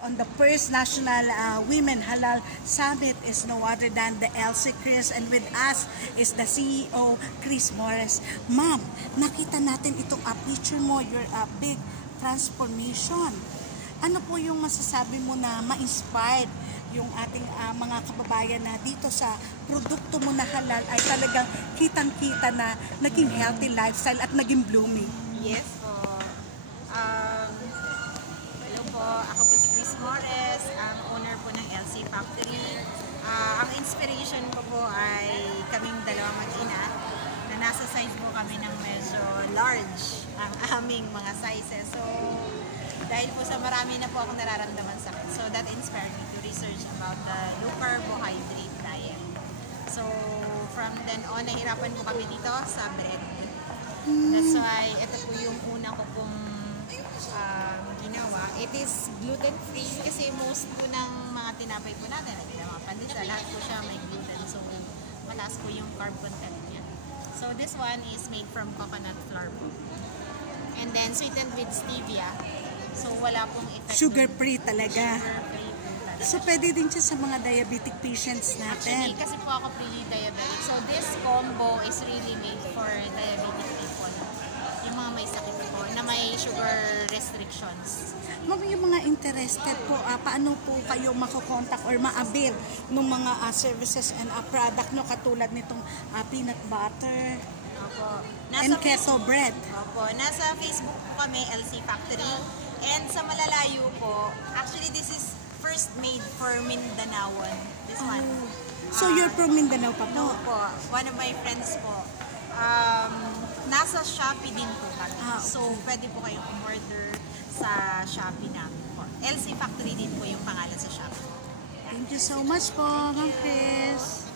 On the first National Women Halal Summit is no other than the Elsie Chris, and with us is the CEO Chris Morris. Ma'am, nakita natin itong picture mo, your big transformation. Ano po yung masasabi mo na ma-inspired yung ating mga kababayan na dito sa produkto mo na halal ay talagang kitang-kita na naging healthy lifestyle at naging blooming? Yes po. Hello po, ako po si Chris Morris, ang owner po ng Elsie Factory. Ang inspiration ko po ay kaming dalawang mag-ina na nasa size po kami ng medyo large ang aming mga sizes. So, dahil po sa marami na po akong nararamdaman sa akin. So, that inspired me to research about the low carbohydrate diet. So, from then on, nahirapan po kami dito sa bread. That's why, ito po yung una ko pong ginawa. It is gluten-free kasi most po ng mga tinapay po natin, mga pandesal, lahat po siya may gluten. So, mataas po yung carb content niya. So, this one is made from coconut flour po. And then, sweetened with stevia. So, wala pong effect. Sugar-free talaga. Sugar-free po talaga. So, pwede din siya sa mga diabetic patients natin. Actually, kasi po ako pre-diabetic. So, this combo is really made for diabetic people. Yung mga may sakit po, na may sugar restrictions. Ma'am, yung mga interested po, paano po kayo makokontak or ma-avail ng mga services and product nyo katulad nitong peanut butter Opo. and keto bread? Opo. Nasa Facebook po kami, Elsie Factory. And sa malalayo po, actually this is first made for Mindanaoan. This one. So, you're from Mindanao pa po? No po. One of my friends po. Nasa Shopee din po kami. So, pwede po kayong umorder sa Shopee namin po. Elsie Factory din po yung pangalan sa Shopee. Thank you so much po, Ma'am Chris.